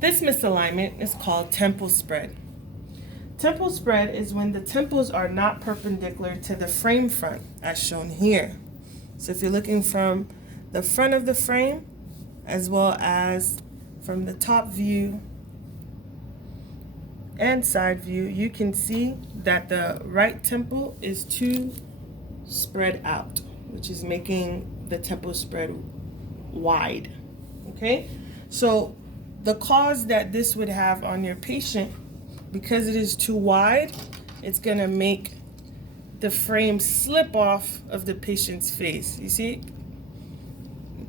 This misalignment is called temple spread. Temple spread is when the temples are not perpendicular to the frame front, as shown here. So if you're looking from the front of the frame, as well as from the top view and side view, you can see that the right temple is too spread out, which is making the temple spread wide. Okay, so the cause that this would have on your patient, because it is too wide, it's gonna make the frame slip off of the patient's face. You see,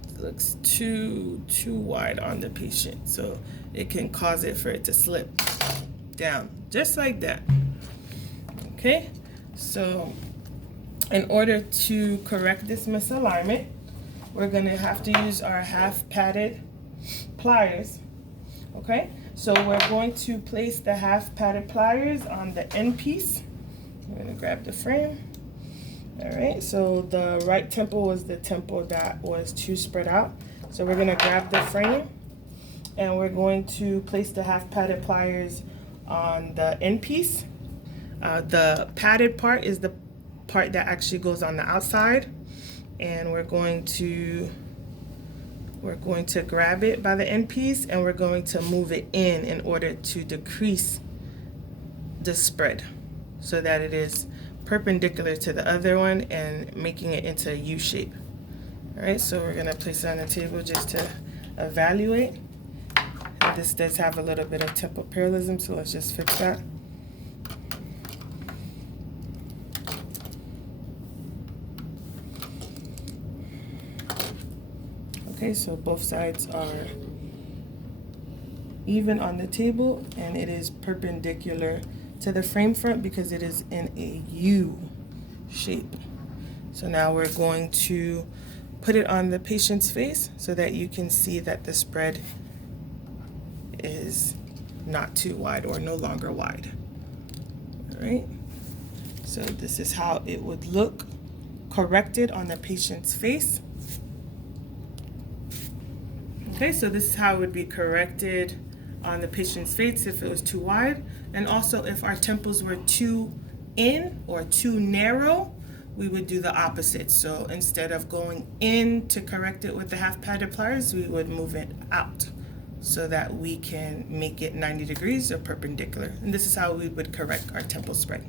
it looks too wide on the patient, so it can cause it for it to slip down, just like that. Okay, so in order to correct this misalignment, we're gonna have to use our half padded pliers. Okay, so we're going to place the half padded pliers on the end piece. I'm gonna grab the frame. All right, so the right temple was the temple that was too spread out. So we're gonna grab the frame and we're going to place the half padded pliers on the end piece. The padded part is the part that actually goes on the outside, and we're going to grab it by the end piece and we're going to move it in order to decrease the spread so that it is perpendicular to the other one and making it into a U shape. All right, so we're gonna place it on the table just to evaluate. And this does have a little bit of temple parallelism, so let's just fix that. Okay, so both sides are even on the table and it is perpendicular to the frame front because it is in a U shape. So now we're going to put it on the patient's face so that you can see that the spread is not too wide or no longer wide. All right, so this is how it would look corrected on the patient's face. Okay, so this is how it would be corrected on the patient's face if it was too wide. And also if our temples were too in or too narrow, we would do the opposite. So instead of going in to correct it with the half padded pliers, we would move it out so that we can make it 90 degrees or perpendicular. And this is how we would correct our temple spread.